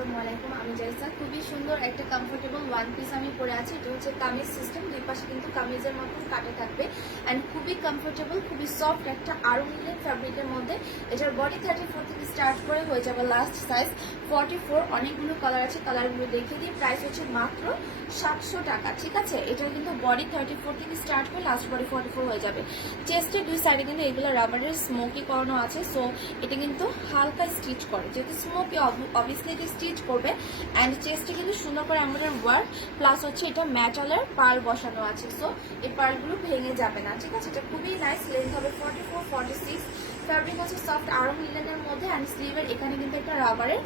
আসসালামু আলাইকুম। আমি জাইসা। খুবই সুন্দর একটা কমফোর্টেবল ওয়ান পিস আমি পরে আছি। এটা হচ্ছে কামিজ সিস্টেম, দুই পাশে কিন্তু কামিজের মতন কাটা থাকবে অ্যান্ড খুবই কমফোর্টেবল, খুবই সফট একটা আরং লিনেন ফ্যাব্রিকের মধ্যে। এটার বডি 34 থেকে স্টার্ট করে হয়ে যাবে লাস্ট সাইজ 44। অনেকগুলো কালার আছে, কালারগুলো দেখে দিই। প্রাইস হচ্ছে মাত্র 700 টাকা, ঠিক আছে। এটার কিন্তু বডি 34 থেকে স্টার্ট করে লাস্ট বডি 44 হয়ে যাবে। চেস্টের দুই সাইডে কিন্তু এগুলো রাবারের স্মোকি করানো আছে, সো এটা কিন্তু হালকা স্টিচ করে, যেহেতু স্মোকি অবভিয়াসলি এটা স্টিচ করবে। অ্যান্ড চেস্টে কিন্তু সুন্দর করে আমাদের ওয়ার্ক প্লাস হচ্ছে এটা ম্যাটালের পার্ল বসানো আছে, সো এই পার্লগুলো ভেঙে যাবে না, ঠিক আছে। এটা খুবই নাইস। লেন্থ হবে 44, 46। ফ্যাব্রিক হচ্ছে সফট আরং লিনেনের মধ্যে অ্যান্ড স্লিভের এখানে কিন্তু একটা রাবারের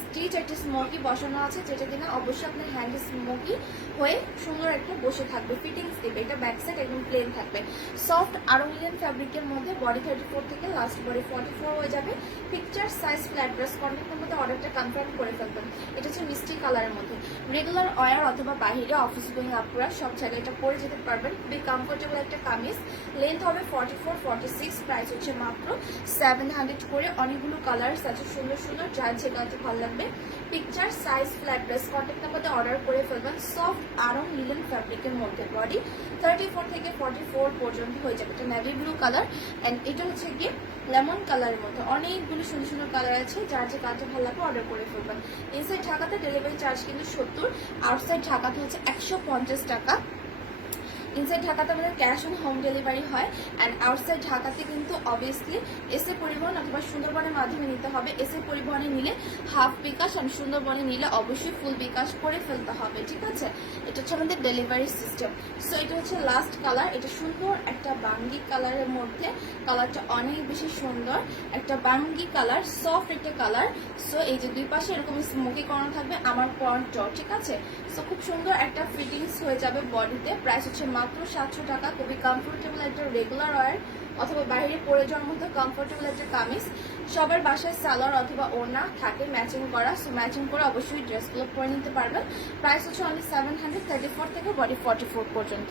স্টিচ, একটা স্মোকি বসানো আছে, যেটা কিনা অবশ্যই আপনার হ্যান্ড স্মোকি হয়ে সুন্দর একটা বসে থাকবে। ফিটিংস দেবে। এটা ব্যাক সাইড একদম প্লেন থাকবে। সফট আরং লিনেন ফ্যাব্রিকের মধ্যে বডি 34 থেকে লাস্ট বডি 44 হয়ে যাবে। পিকচার সাইজ ফ্ল্যাট ড্রেস কন্টেন্টের মধ্যে অর্ডারটা কনফার্ম করে ফেলবেন। এটা হচ্ছে মিষ্টি কালারের মধ্যে। রেগুলার ওয়ার অথবা বাহিরে অফিস গোয়িং আপনারা সব জায়গায় এটা পরে যেতে পারবেন। খুবই কমফোর্টেবল একটা কামিজ। লেন্থ হবে 44, 46। প্রাইস হচ্ছে মাত্র 700 করে। অনেকগুলো কালার্স আছে সুন্দর সুন্দর, যার যেটাতে ভালো লাগবে। পিকচার সাইজ ফ্ল্যাট ড্রেস কন্টেন্টের মধ্যে অর্ডার করে ফেলবেন। সফট আরং লিনেন ফ্যাব্রিকের মধ্যে বডি 34 থেকে 44 পর্যন্ত হয়ে যাবে। এটা নেভি ব্লু কালার অ্যান্ড এটা হচ্ছে গিয়ে লেমন কালারের মধ্যে। অনেকগুলো সুন্দর সুন্দর কালার আছে, যার যে কালারটা ভালো লাগবে অর্ডার করে ফেলবেন। ইনসাইড ঢাকাতে ডেলিভারি চার্জ কিন্তু 70, আউটসাইড ঢাকাতে হচ্ছে 150 টাকা। ইনসাইড ঢাকাতে আমাদের ক্যাশ অন হোম ডেলিভারি হয় অ্যান্ড আউটসাইড ঢাকাতে কিন্তু অবভিয়াসলি এসএ পরিবহন অথবা সুন্দরবনের মাধ্যমে নিতে হবে। এসএ পরিবহনে নিলে হাফ বিকাশ আর সুন্দরবনে নিলে অবশ্যই ফুল বিকাশ করে ফেলতে হবে, ঠিক আছে। এটা হচ্ছে আমাদের ডেলিভারি সিস্টেম। সো এটা হচ্ছে লাস্ট কালার। এটা সুন্দর একটা বাঙ্গি কালারের মধ্যে, কালারটা অনেক বেশি সুন্দর একটা বাঙ্গি কালার, সফট একটা কালার। সো এই যে দুই পাশে এরকম স্মোকি করানো থাকবে আমার পয়েন্ট, ঠিক আছে। সো খুব সুন্দর একটা ফিটিংস হয়ে যাবে বডিতে। প্রাইস হচ্ছে মাত্র 700 টাকা। খুবই কমফোর্টেবল একটা রেগুলার ওয়ার অথবা বাইরে পরে যাওয়ার মতো কমফোর্টেবল একটা কামিজ। সবার বাসায় সালোয়ার অথবা ওড়না থাকে ম্যাচিং করা, সো ম্যাচিং করে অবশ্যই ড্রেসগুলো পরে নিতে পারবেন। প্রাইস হচ্ছে অনলি 734 থেকে বডি 44 পর্যন্ত।